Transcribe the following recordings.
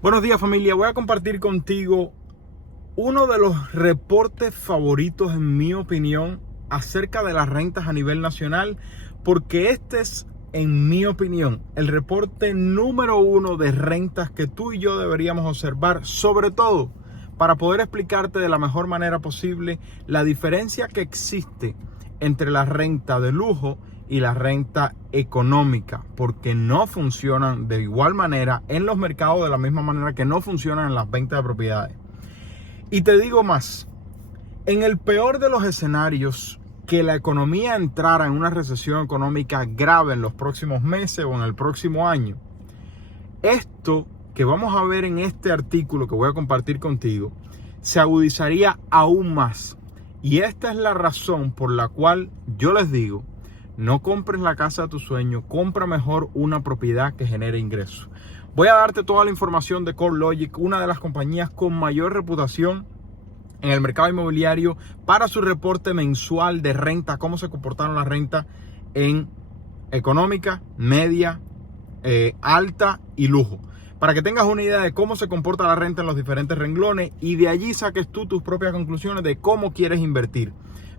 Buenos días, familia. Voy a compartir contigo uno de los reportes favoritos, en mi opinión, acerca de las rentas a nivel nacional, porque este es, en mi opinión, el reporte número uno de rentas que tú y yo deberíamos observar, sobre todo para poder explicarte de la mejor manera posible la diferencia que existe entre la renta de lujo y la renta económica, porque no funcionan de igual manera en los mercados, de la misma manera que no funcionan en las ventas de propiedades. Y te digo más, en el peor de los escenarios, que la economía entrara en una recesión económica grave en los próximos meses o en el próximo año, esto que vamos a ver en este artículo que voy a compartir contigo se agudizaría aún más. Y esta es la razón por la cual yo les digo: no compres la casa de tu sueño, compra mejor una propiedad que genere ingresos. Voy a darte toda la información de CoreLogic, una de las compañías con mayor reputación en el mercado inmobiliario, para su reporte mensual de renta, cómo se comportaron las rentas en económica, media, alta y lujo. Para que tengas una idea de cómo se comporta la renta en los diferentes renglones y de allí saques tú tus propias conclusiones de cómo quieres invertir.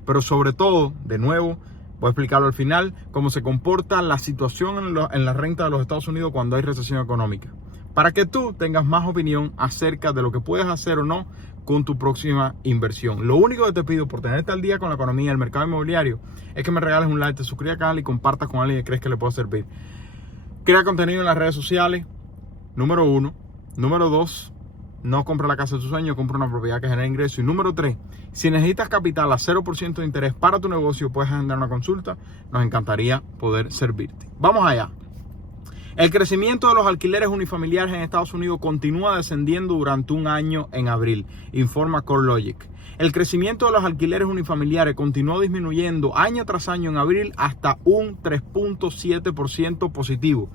Pero sobre todo, de nuevo, voy a explicarlo al final, cómo se comporta la situación en la renta de los Estados Unidos cuando hay recesión económica, para que tú tengas más opinión acerca de lo que puedes hacer o no con tu próxima inversión. Lo único que te pido por tenerte al día con la economía y el mercado inmobiliario es que me regales un like, te suscribas al canal y compartas con alguien que crees que le pueda servir. Crea contenido en las redes sociales, número 1. Número 2, no compra la casa de tu sueño, compra una propiedad que genere ingresos. Y número 3, si necesitas capital a 0% de interés para tu negocio, puedes agendar una consulta. Nos encantaría poder servirte. Vamos allá. El crecimiento de los alquileres unifamiliares en Estados Unidos continúa descendiendo durante un año en abril, informa CoreLogic. El crecimiento de los alquileres unifamiliares continuó disminuyendo año tras año en abril hasta un 3.7% positivo,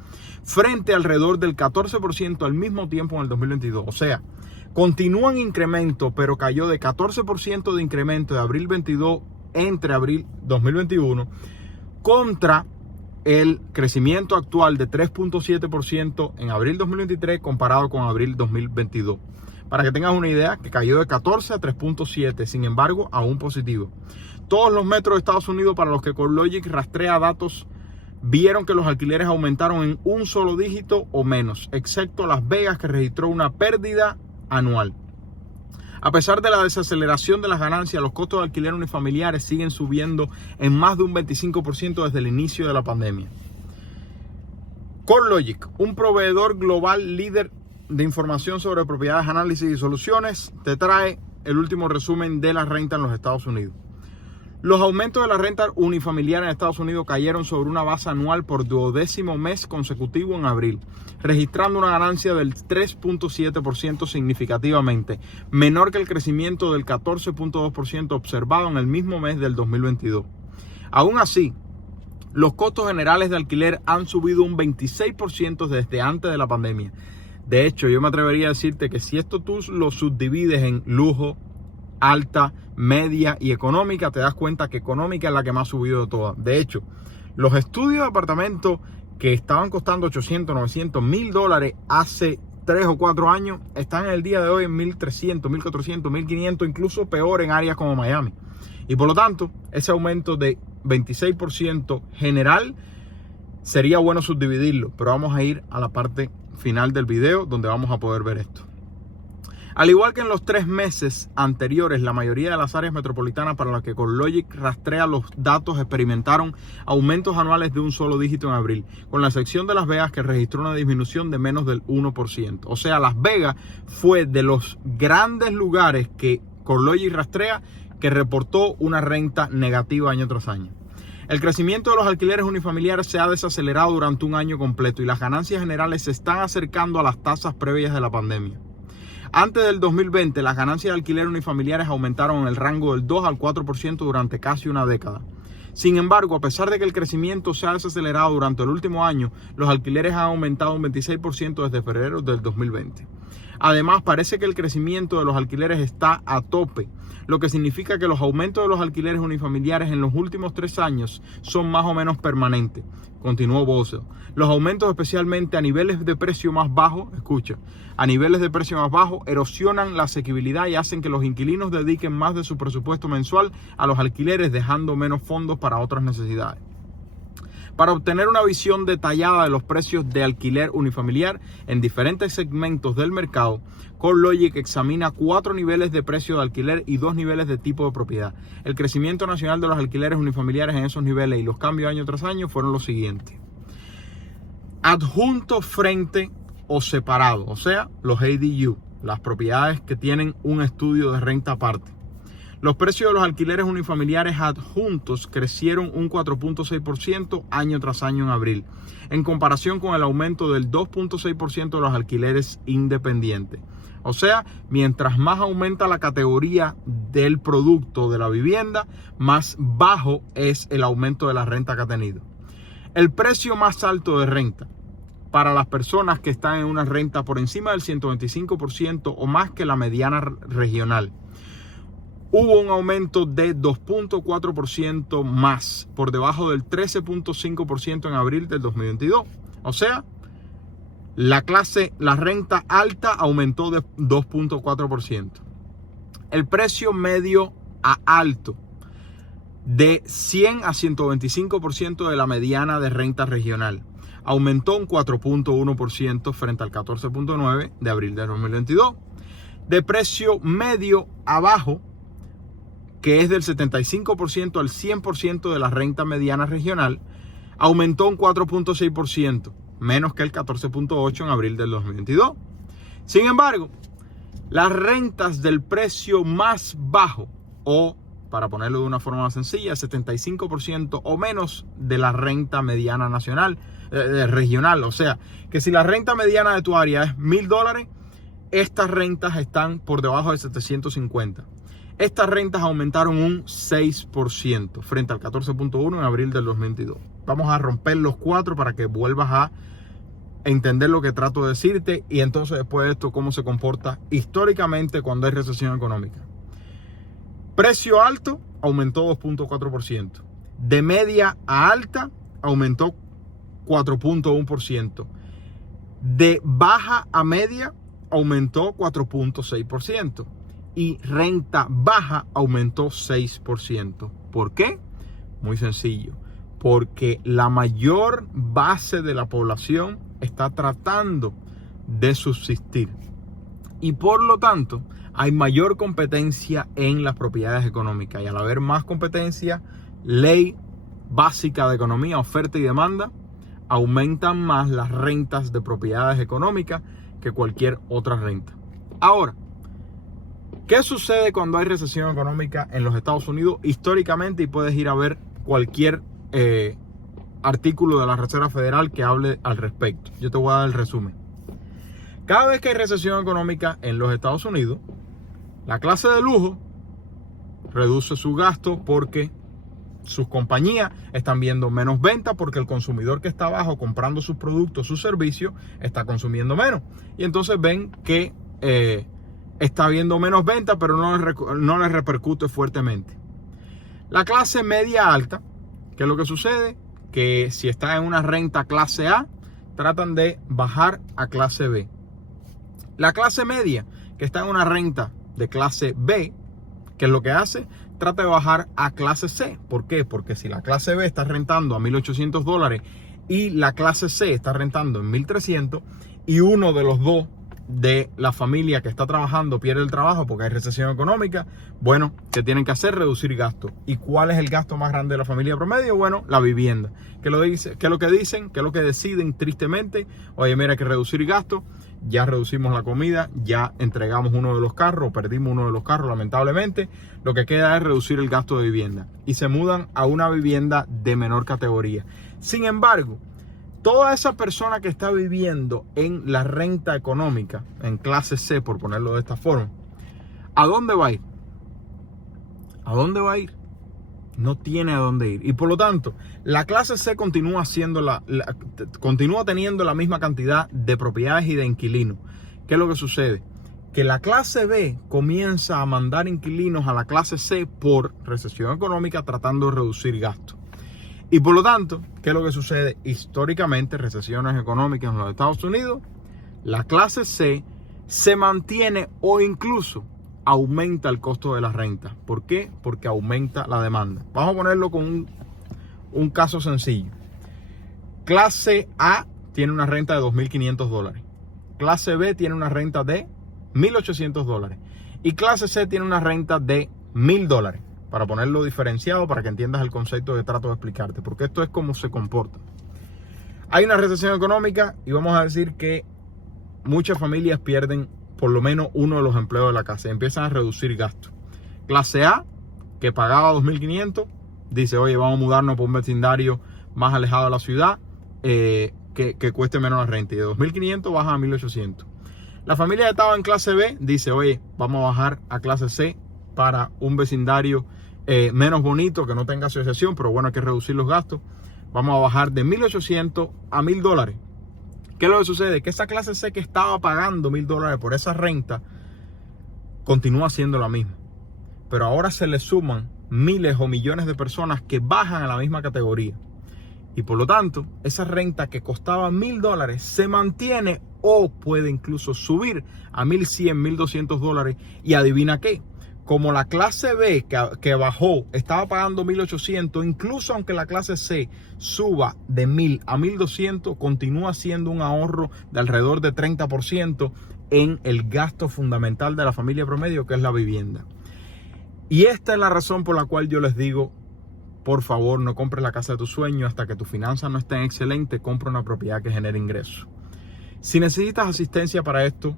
frente a alrededor del 14% al mismo tiempo en el 2022. O sea, continúa en incremento, pero cayó de 14% de incremento de abril 22 entre abril 2021 contra el crecimiento actual de 3.7% en abril 2023 comparado con abril 2022. Para que tengas una idea, que cayó de 14 a 3.7, sin embargo, aún positivo. Todos los metros de Estados Unidos para los que CoreLogic rastrea datos vieron que los alquileres aumentaron en un solo dígito o menos, excepto Las Vegas, que registró una pérdida anual. A pesar de la desaceleración de las ganancias, los costos de alquiler unifamiliares siguen subiendo en más de un 25% desde el inicio de la pandemia. CoreLogic, un proveedor global líder de información sobre propiedades, análisis y soluciones, te trae el último resumen de la renta en los Estados Unidos. Los aumentos de la renta unifamiliar en Estados Unidos cayeron sobre una base anual por 12º mes consecutivo en abril, registrando una ganancia del 3.7% significativamente, menor que el crecimiento del 14.2% observado en el mismo mes del 2022. Aún así, los costos generales de alquiler han subido un 26% desde antes de la pandemia. De hecho, yo me atrevería a decirte que si esto tú lo subdivides en lujo, alta, media y económica, te das cuenta que económica es la que más ha subido de todas. De hecho, los estudios de apartamentos que estaban costando 800, 900, $1,000 hace 3 o 4 años, están en el día de hoy en 1,300, 1,400, 1,500, incluso peor en áreas como Miami. Y por lo tanto, ese aumento de 26% general sería bueno subdividirlo, pero vamos a ir a la parte final del video donde vamos a poder ver esto. Al igual que en los 3 meses anteriores, la mayoría de las áreas metropolitanas para las que CoreLogic rastrea los datos experimentaron aumentos anuales de un solo dígito en abril, con la excepción de Las Vegas, que registró una disminución de menos del 1%. O sea, Las Vegas fue de los grandes lugares que CoreLogic rastrea que reportó una renta negativa año tras año. El crecimiento de los alquileres unifamiliares se ha desacelerado durante un año completo y las ganancias generales se están acercando a las tasas previas de la pandemia. Antes del 2020, las ganancias de alquiler unifamiliares aumentaron en el rango del 2 al 4% durante casi una década. Sin embargo, a pesar de que el crecimiento se ha desacelerado durante el último año, los alquileres han aumentado un 26% desde febrero del 2020. Además, parece que el crecimiento de los alquileres está a tope, lo que significa que los aumentos de los alquileres unifamiliares en los últimos 3 años son más o menos permanentes, continuó Bosel. Los aumentos, especialmente a niveles de precio más bajos, a niveles de precio más bajos, erosionan la asequibilidad y hacen que los inquilinos dediquen más de su presupuesto mensual a los alquileres, dejando menos fondos para otras necesidades. Para obtener una visión detallada de los precios de alquiler unifamiliar en diferentes segmentos del mercado, CoreLogic examina 4 niveles de precio de alquiler y 2 niveles de tipo de propiedad. El crecimiento nacional de los alquileres unifamiliares en esos niveles y los cambios año tras año fueron los siguientes. Adjunto, frente o separado, o sea, los ADU, las propiedades que tienen un estudio de renta aparte. Los precios de los alquileres unifamiliares adjuntos crecieron un 4.6% año tras año en abril, en comparación con el aumento del 2.6% de los alquileres independientes. O sea, mientras más aumenta la categoría del producto de la vivienda, más bajo es el aumento de la renta que ha tenido. El precio más alto de renta para las personas que están en una renta por encima del 125% o más que la mediana regional. Hubo un aumento de 2.4% más, por debajo del 13.5% en abril del 2022. O sea, la renta alta aumentó de 2.4%. El precio medio a alto, de 100 a 125% de la mediana de renta regional, aumentó un 4.1% frente al 14.9% de abril de 2022. De precio medio a bajo, que es del 75% al 100% de la renta mediana regional, aumentó un 4.6%, menos que el 14.8% en abril del 2022. Sin embargo, las rentas del precio más bajo, o para ponerlo de una forma más sencilla, 75% o menos de la renta mediana nacional, regional. O sea, que si la renta mediana de tu área es $1,000, estas rentas están por debajo de 750. Estas rentas aumentaron un 6% frente al 14.1% en abril del 2022. Vamos a romper los 4 para que vuelvas a entender lo que trato de decirte y entonces después de esto cómo se comporta históricamente cuando hay recesión económica. Precio alto aumentó 2.4%. De media a alta aumentó 4.1%. De baja a media aumentó 4.6%. Y renta baja aumentó 6%. ¿Por qué? Muy sencillo. Porque la mayor base de la población está tratando de subsistir. Y por lo tanto, hay mayor competencia en las propiedades económicas. Y al haber más competencia, ley básica de economía, oferta y demanda, aumentan más las rentas de propiedades económicas que cualquier otra renta. Ahora, ¿qué sucede cuando hay recesión económica en los Estados Unidos históricamente? Y puedes ir a ver cualquier artículo de la Reserva Federal que hable al respecto. Yo te voy a dar el resumen. Cada vez que hay recesión económica en los Estados Unidos, la clase de lujo reduce su gasto porque sus compañías están viendo menos ventas, porque el consumidor que está abajo comprando sus productos, sus servicios, está consumiendo menos. Y entonces ven que está habiendo menos ventas, pero no les repercute fuertemente. La clase media alta, ¿qué es lo que sucede? Que si está en una renta clase A, tratan de bajar a clase B. La clase media, que está en una renta de clase B, ¿qué es lo que hace? Trata de bajar a clase C. ¿Por qué? Porque si la clase B está rentando a $1,800 y la clase C está rentando en $1,300 y uno de los dos de la familia que está trabajando pierde el trabajo porque hay recesión económica, bueno, ¿qué tienen que hacer? Reducir gastos. ¿Y cuál es el gasto más grande de la familia promedio? Bueno, la vivienda. ¿Qué es lo que deciden tristemente? Oye, mira, hay que reducir gastos. Ya reducimos la comida, ya entregamos uno de los carros, perdimos uno de los carros lamentablemente. Lo que queda es reducir el gasto de vivienda y se mudan a una vivienda de menor categoría. Sin embargo, toda esa persona que está viviendo en la renta económica, en clase C, por ponerlo de esta forma, ¿a dónde va a ir? ¿A dónde va a ir? no tiene a dónde ir. Y por lo tanto, la clase C continúa teniendo la misma cantidad de propiedades y de inquilinos. ¿Qué es lo que sucede? Que la clase B comienza a mandar inquilinos a la clase C por recesión económica, tratando de reducir gastos. Y por lo tanto, ¿qué es lo que sucede? Históricamente, recesiones económicas en los Estados Unidos, la clase C se mantiene o incluso aumenta el costo de la renta. ¿Por qué? Porque aumenta la demanda. Vamos a ponerlo con un caso sencillo. Clase A tiene una renta de $2.500. Clase B tiene una renta de $1.800. Y clase C tiene una renta de $1.000. Para ponerlo diferenciado, para que entiendas el concepto que trato de explicarte. Porque esto es cómo se comporta. Hay una recesión económica y vamos a decir que muchas familias pierden por lo menos uno de los empleos de la casa y empiezan a reducir gastos. Clase A, que pagaba $2.500, dice, oye, vamos a mudarnos por un vecindario más alejado de la ciudad, que cueste menos la renta. Y de $2.500 baja a $1.800. La familia que estaba en clase B dice, oye, vamos a bajar a clase C para un vecindario menos bonito, que no tenga asociación, pero bueno, hay que reducir los gastos. Vamos a bajar de $1.800 a $1.000. ¿Qué es lo que sucede? Que esa clase C que estaba pagando $1.000 por esa renta continúa siendo la misma. Pero ahora se le suman miles o millones de personas que bajan a la misma categoría. Y por lo tanto, esa renta que costaba $1.000 se mantiene o puede incluso subir a $1.100, $1.200. Y adivina qué. Como la clase B que bajó estaba pagando $1.800, incluso aunque la clase C suba de $1.000 a $1.200, continúa siendo un ahorro de alrededor de 30% en el gasto fundamental de la familia promedio, que es la vivienda. Y esta es la razón por la cual yo les digo, por favor, no compres la casa de tus sueños hasta que tus finanzas no estén excelentes. Compra una propiedad que genere ingresos. Si necesitas asistencia para esto,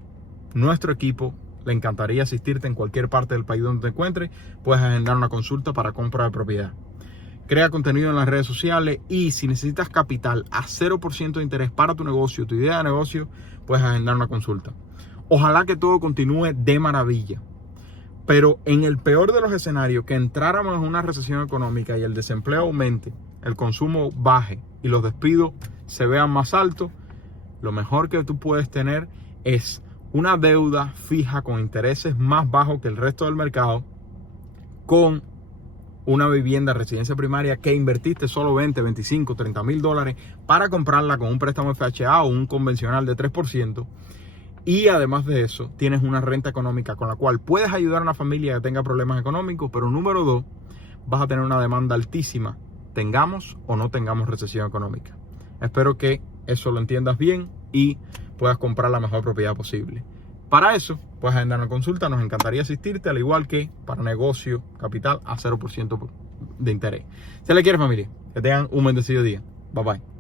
nuestro equipo le encantaría asistirte en cualquier parte del país donde te encuentres. Puedes agendar una consulta para compra de propiedad. Crea contenido en las redes sociales y si necesitas capital a 0% de interés para tu negocio, tu idea de negocio, puedes agendar una consulta. Ojalá que todo continúe de maravilla. Pero en el peor de los escenarios, que entráramos en una recesión económica y el desempleo aumente, el consumo baje y los despidos se vean más altos, lo mejor que tú puedes tener es una deuda fija con intereses más bajos que el resto del mercado, con una vivienda residencia primaria que invertiste solo $20, $25, $30,000 para comprarla con un préstamo FHA o un convencional de 3%. Y además de eso, tienes una renta económica con la cual puedes ayudar a una familia que tenga problemas económicos, pero número 2, vas a tener una demanda altísima, tengamos o no tengamos recesión económica. Espero que eso lo entiendas bien y puedas comprar la mejor propiedad posible. Para eso, puedes agendar una consulta, nos encantaría asistirte, al igual que para negocio, capital a 0% de interés. Se le quiere, familia, que tengan un bendecido día. Bye bye.